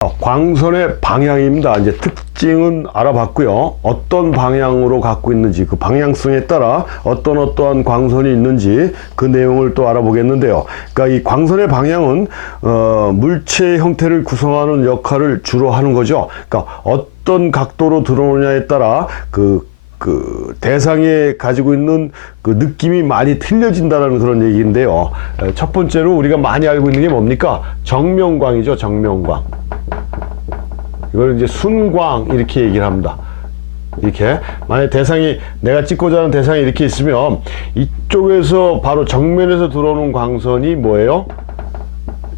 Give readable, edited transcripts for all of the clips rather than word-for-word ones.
광선의 방향입니다. 이제 특징은 알아봤고요. 어떤 방향으로 갖고 있는지, 그 방향성에 따라 어떠한 광선이 있는지 그 내용을 또 알아보겠는데요. 그러니까 이 광선의 방향은 물체의 형태를 구성하는 역할을 주로 하는 거죠. 그러니까 어떤 각도로 들어오냐에 따라 그 대상에 가지고 있는 그 느낌이 많이 틀려진다는 그런 얘기인데요. 첫 번째로 우리가 많이 알고 있는 게 뭡니까? 정명광이죠. 정명광. 이걸 이제 순광 이렇게 얘기를 합니다. 이렇게 만약 대상이, 내가 찍고자 하는 대상이 이렇게 있으면 이쪽에서 바로 정면에서 들어오는 광선이 뭐예요?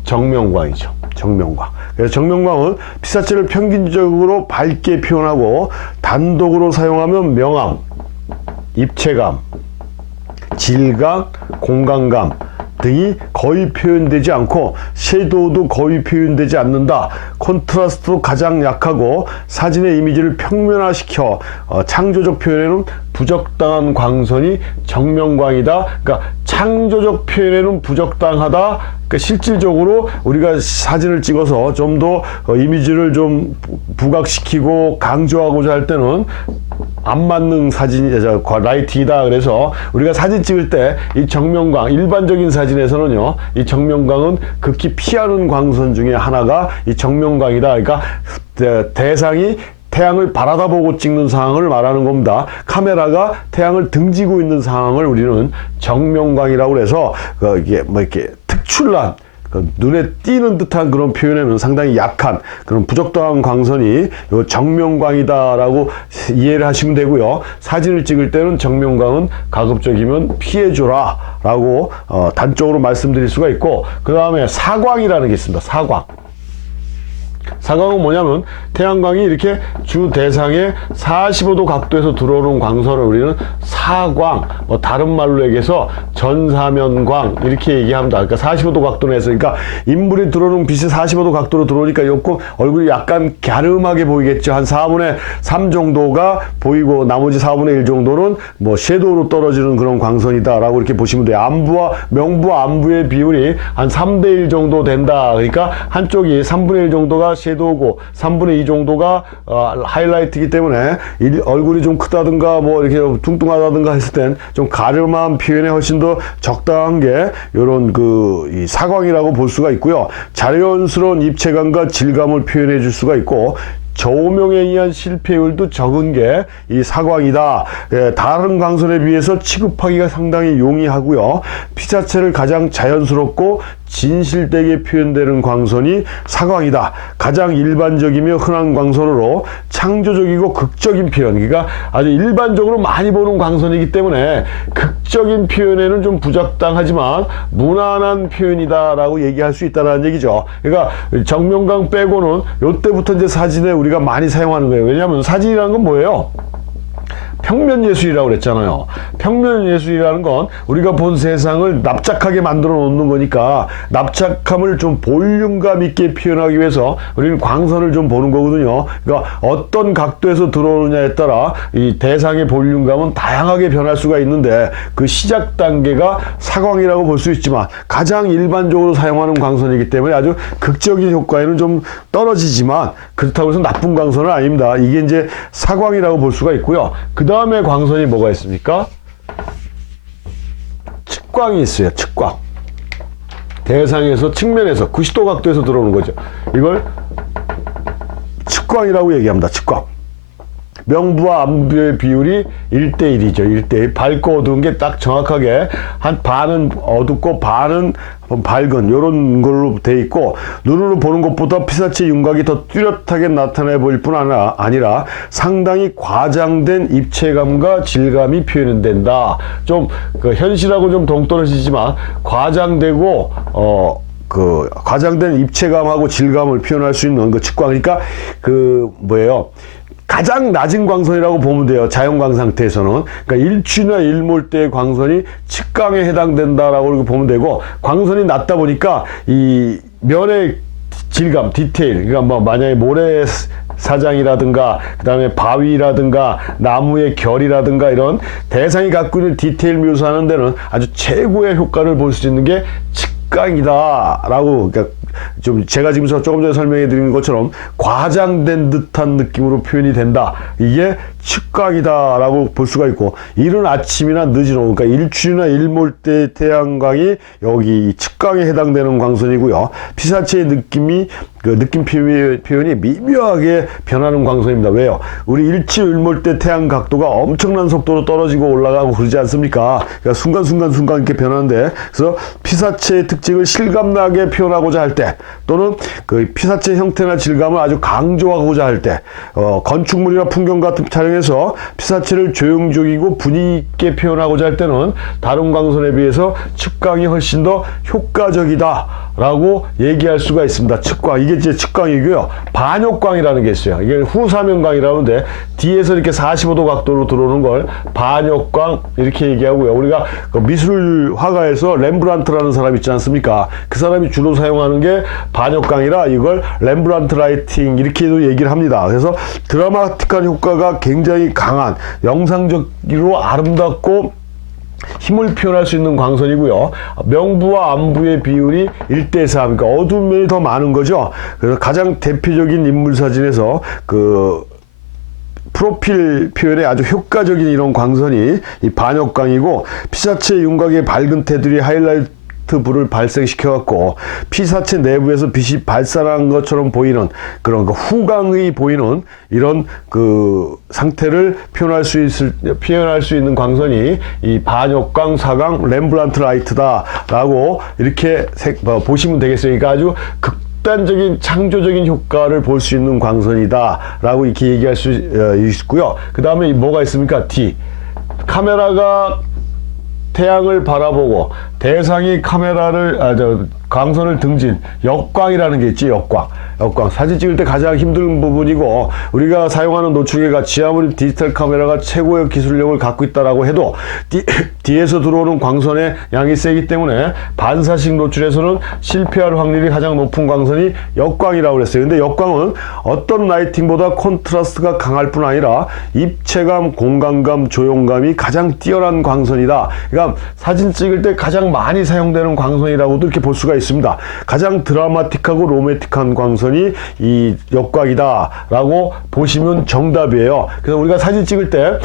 정명광이죠. 정명광. 그래서 정명광은 피사체를 평균적으로 밝게 표현하고 단독으로 사용하면 명암, 입체감, 질감, 공간감 등이 거의 표현되지 않고 섀도우도 거의 표현되지 않는다. 콘트라스트도 가장 약하고 사진의 이미지를 평면화시켜 창조적 표현에는 부적당한 광선이 정명광이다. 그러니까 창조적 표현에는 부적당하다. 그러니까 실질적으로 우리가 사진을 찍어서 좀 더 이미지를 좀 부각시키고 강조하고자 할 때는 안 맞는 사진이 라이팅이다. 그래서 우리가 사진 찍을 때 이 정명광, 일반적인 사진에서는요, 이 정명광은 극히 피하는 광선 중에 하나가 이 정명광이다. 그러니까 대상이 태양을 바라다 보고 찍는 상황을 말하는 겁니다. 카메라가 태양을 등지고 있는 상황을 우리는 정명광이라고 해서 이게 뭐 이렇게 특출난, 눈에 띄는 듯한 그런 표현에는 상당히 약한 그런 부적당한 광선이 요 정명광이다라고 이해를 하시면 되고요. 사진을 찍을 때는 정명광은 가급적이면 피해줘라 라고 단적으로 말씀드릴 수가 있고, 그 다음에 사광이라는 게 있습니다. 사광. 사광은 뭐냐면 태양광이 이렇게 주 대상에 45도 각도에서 들어오는 광선을 우리는 사광, 뭐 다른 말로 얘기해서 전사면광 이렇게 얘기합니다. 그러니까 45도 각도 내에서, 그러니까 인물이 들어오는 빛이 45도 각도로 들어오니까 요거 얼굴이 약간 갸름하게 보이겠죠. 한 4분의 3 정도가 보이고 나머지 4분의 1 정도는 뭐 섀도우로 떨어지는 그런 광선이다라고 이렇게 보시면 돼요. 암부와 명부와 암부의 비율이 한 3대 1 정도 된다. 그러니까 한쪽이 3분의 1 정도가 섀도우고 3분의 2 정도가 하이라이트이기 때문에 얼굴이 좀 크다든가 뭐 이렇게 뚱뚱하다든가 했을 땐 좀 가름한 표현에 훨씬 더 적당한 게 요런 이 사광이라고 볼 수가 있고요. 자연스러운 입체감과 질감을 표현해 줄 수가 있고, 저오명에 의한 실패율도 적은 게 이 사광이다. 다른 광선에 비해서 취급하기가 상당히 용이하고요. 피사체를 가장 자연스럽고 진실되게 표현되는 광선이 사광이다. 가장 일반적이며 흔한 광선으로 창조적이고 극적인 표현, 그러니까 아주 일반적으로 많이 보는 광선이기 때문에 극적인 표현에는 좀 부적당하지만 무난한 표현이다라고 얘기할 수 있다는 얘기죠. 그러니까 정명광 빼고는 요때부터 이제 사진에 우리가 많이 사용하는 거예요. 왜냐하면 사진이라는 건 뭐예요? 평면 예술이라고 그랬잖아요. 평면 예술이라는 건 우리가 본 세상을 납작하게 만들어 놓는 거니까 납작함을 좀 볼륨감 있게 표현하기 위해서 우리는 광선을 좀 보는 거거든요. 그러니까 어떤 각도에서 들어오느냐에 따라 이 대상의 볼륨감은 다양하게 변할 수가 있는데, 그 시작 단계가 사광이라고 볼 수 있지만 가장 일반적으로 사용하는 광선이기 때문에 아주 극적인 효과에는 좀 떨어지지만 그렇다고 해서 나쁜 광선은 아닙니다. 이게 이제 사광이라고 볼 수가 있고요. 그 다음에 광선이 뭐가 있습니까? 측광이 있어요. 측광. 대상에서, 측면에서 90도 각도에서 들어오는 거죠. 이걸 측광이라고 얘기합니다. 측광. 명부와 암부의 비율이 1대1이죠. 1대1. 밝고 어두운 게 딱 정확하게 한 반은 어둡고 반은 밝은 이런 걸로 돼 있고, 눈으로 보는 것보다 피사체 윤곽이 더 뚜렷하게 나타내 보일 뿐 아니라 상당히 과장된 입체감과 질감이 표현된다. 좀 현실하고 좀 동떨어지지만 과장되고 과장된 입체감하고 질감을 표현할 수 있는 그 측광이니까 뭐예요? 가장 낮은 광선이라고 보면 돼요. 자연광 상태에서는. 그러니까 일취나 일몰대의 광선이 측광에 해당된다라고 보면 되고, 광선이 낮다 보니까 이 면의 질감, 디테일, 그러니까 뭐 만약에 모래 사장이라든가 그 다음에 바위라든가 나무의 결이라든가 이런 대상이 갖고 있는 디테일 묘사하는 데는 아주 최고의 효과를 볼 수 있는 게 측광 측강이다라고, 그러니까 좀 제가 지금 조금 전에 설명해 드린 것처럼 과장된 듯한 느낌으로 표현이 된다. 이게 측광이다라고 볼 수가 있고, 이른 아침이나 늦은 오후, 그러니까 일출이나 일몰때 태양광이 여기 측광에 해당되는 광선이고요. 피사체의 느낌이 그 느낌 표현이 미묘하게 변하는 광선입니다. 왜요? 우리 일출 일몰 때 태양 각도가 엄청난 속도로 떨어지고 올라가고 그러지 않습니까? 그러니까 순간 이렇게 변하는데, 그래서 피사체의 특징을 실감나게 표현하고자 할 때, 또는 그 피사체 형태나 질감을 아주 강조하고자 할 때, 건축물이나 풍경 같은 촬영에서 피사체를 조형적이고 분위기 있게 표현하고자 할 때는 다른 광선에 비해서 측광이 훨씬 더 효과적이다 라고 얘기할 수가 있습니다. 측광, 이게 이제 측광이고요. 반역광이라는 게 있어요. 이게 후사면광이라는데, 뒤에서 이렇게 45도 각도로 들어오는 걸 반역광 이렇게 얘기하고요. 우리가 그 미술 화가에서 렘브란트라는 사람 있지 않습니까? 그 사람이 주로 사용하는 게 반역광이라 이걸 렘브란트 라이팅 이렇게도 얘기를 합니다. 그래서 드라마틱한 효과가 굉장히 강한, 영상적으로 아름답고 힘을 표현할 수 있는 광선이고요. 명부와暗부의 비율이 1대4, 그러니까 어두운 면이 더 많은 거죠. 그래서 가장 대표적인 인물 사진에서 그 프로필 표현에 아주 효과적인 이런 광선이 이 반역광이고, 피사체 윤곽의 밝은 테두리 하이라이트 불을 발생시켜 갖고 피사체 내부에서 빛이 발산한 것처럼 보이는 그런 그 후광이 보이는 이런 그 상태를 표현할 수 있는 광선이 이 반역광, 사광, 렘브란트 라이트다라고 이렇게 보시면 되겠어요. 그러니까 아주 극단적인 창조적인 효과를 볼 수 있는 광선이다라고 이렇게 얘기할 수 있고요. 그 다음에 뭐가 있습니까? D. 카메라가 태양을 바라보고 대상이 광선을 등진 역광이라는 게 있지. 역광. 사진 찍을 때 가장 힘든 부분이고, 우리가 사용하는 노출계가 아무리 디지털 카메라가 최고의 기술력을 갖고 있다라고 해도 뒤에서 들어오는 광선의 양이 세기 때문에 반사식 노출에서는 실패할 확률이 가장 높은 광선이 역광이라고 그랬어요. 근데 역광은 어떤 라이팅보다 콘트라스트가 강할 뿐 아니라 입체감, 공간감, 조형감이 가장 뛰어난 광선이다. 그러니까 사진 찍을 때 가장 많이 사용되는 광선이라고도 이렇게 볼 수가 있습니다. 가장 드라마틱하고 로맨틱한 광선이 이 역광이다라고 보시면 정답이에요. 그래서 우리가 사진 찍을 때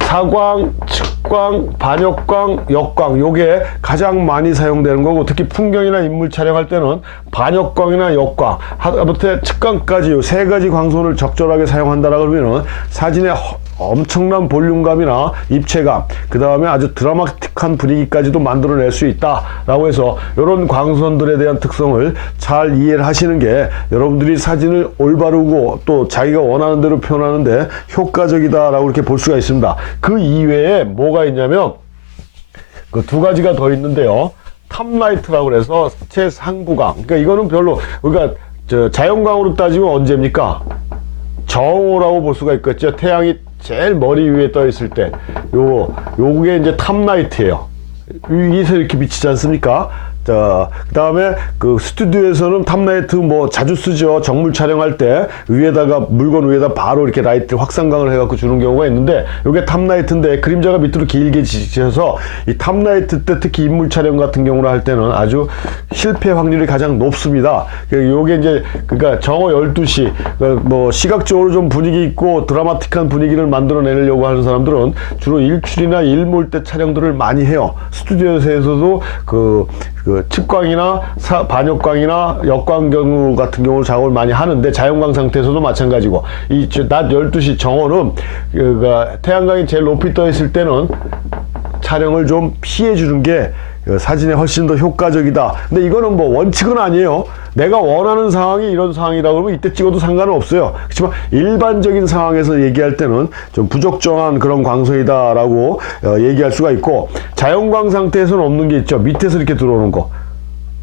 사광, 측광, 반역광, 역광, 요게 가장 많이 사용되는 거고, 특히 풍경이나 인물 촬영할 때는 반역광이나 역광, 하다못해 측광까지 요 세 가지 광선을 적절하게 사용한다라고 그러면은 사진의 엄청난 볼륨감이나 입체감, 그 다음에 아주 드라마틱한 분위기까지도 만들어낼 수 있다라고 해서, 이런 광선들에 대한 특성을 잘 이해를 하시는 게 여러분들이 사진을 올바르고 또 자기가 원하는 대로 표현하는데 효과적이다라고 이렇게 볼 수가 있습니다. 그 이외에 뭐가 있냐면 그 두 가지가 더 있는데요. 탑라이트라고 해서 최상부광. 그러니까 이거는 별로 우리가 자연광으로 따지면 언제입니까? 정오라고 볼 수가 있겠죠. 태양이 제일 머리 위에 떠 있을 때, 요게 이제 탑라이트예요. 위에서 이렇게 비치지 않습니까? 자, 그 다음에 그 스튜디오에서는 탑라이트 뭐 자주 쓰죠. 정물 촬영할 때 위에다가, 물건 위에다 바로 이렇게 라이트 확산광을 해갖고 주는 경우가 있는데, 요게 탑라이트인데 그림자가 밑으로 길게 지쳐서 이 탑라이트 때 특히 인물 촬영 같은 경우를 할 때는 아주 실패 확률이 가장 높습니다. 요게 이제 그러니까 정오 12시 뭐 시각적으로 좀 분위기 있고 드라마틱한 분위기를 만들어내려고 하는 사람들은 주로 일출이나 일몰 때 촬영들을 많이 해요. 스튜디오에서도 그 측광이나 반역광이나 역광 경우 같은 경우를 작업을 많이 하는데, 자연광 상태에서도 마찬가지고, 이 낮 12시 정오는 태양광이 제일 높이 떠 있을 때는 촬영을 좀 피해 주는 게 사진에 훨씬 더 효과적이다. 근데 이거는 뭐 원칙은 아니에요. 내가 원하는 상황이 이런 상황이다 그러면 이때 찍어도 상관은 없어요. 그렇지만 일반적인 상황에서 얘기할 때는 좀 부적정한 그런 광선이다라고 얘기할 수가 있고, 자연광 상태에서는 없는 게 있죠. 밑에서 이렇게 들어오는 거,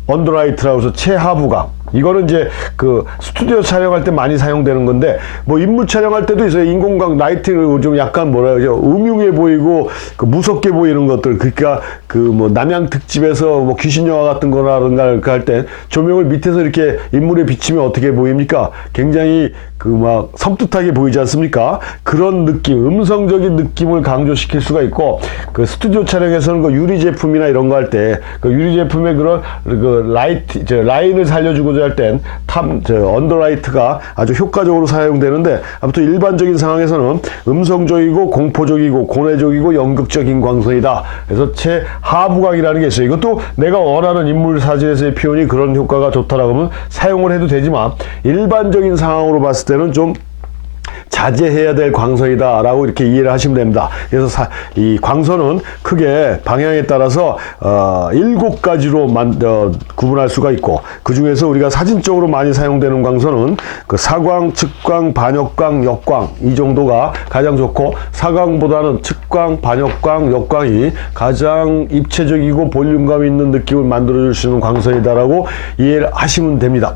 언더라이트라고 해서 최하부광. 이거는 이제 그 스튜디오 촬영할 때 많이 사용되는 건데, 뭐 인물 촬영할 때도 있어요. 인공광 라이팅을 좀 약간 뭐라 그러죠, 음흉해 보이고 그 무섭게 보이는 것들. 그러니까 그 뭐 남양 특집에서 뭐 귀신 영화 같은 거라든가 할 때 조명을 밑에서 이렇게 인물에 비치면 어떻게 보입니까? 굉장히 그 막 섬뜩하게 보이지 않습니까? 그런 느낌, 음성적인 느낌을 강조시킬 수가 있고, 그 스튜디오 촬영에서는 그 유리 제품이나 이런 거 할 때 그 유리 제품의 그런 그 라인을 살려주고자 할 땐 언더라이트가 아주 효과적으로 사용되는데, 아무튼 일반적인 상황에서는 음성적이고 공포적이고 고뇌적이고 연극적인 광선이다. 그래서 최하부광이라는 게 있어요. 이것도 내가 원하는 인물 사진에서의 표현이 그런 효과가 좋다라고 하면 사용을 해도 되지만, 일반적인 상황으로 봤을 때는 좀 자제해야 될 광선이다 라고 이렇게 이해를 하시면 됩니다. 그래서 이 광선은 크게 방향에 따라서 7가지로 구분할 수가 있고, 그 중에서 우리가 사진적으로 많이 사용되는 광선은 그 사광, 측광, 반역광, 역광, 이 정도가 가장 좋고, 사광보다는 측광, 반역광, 역광이 가장 입체적이고 볼륨감 있는 느낌을 만들어 줄 수 있는 광선이다 라고 이해를 하시면 됩니다.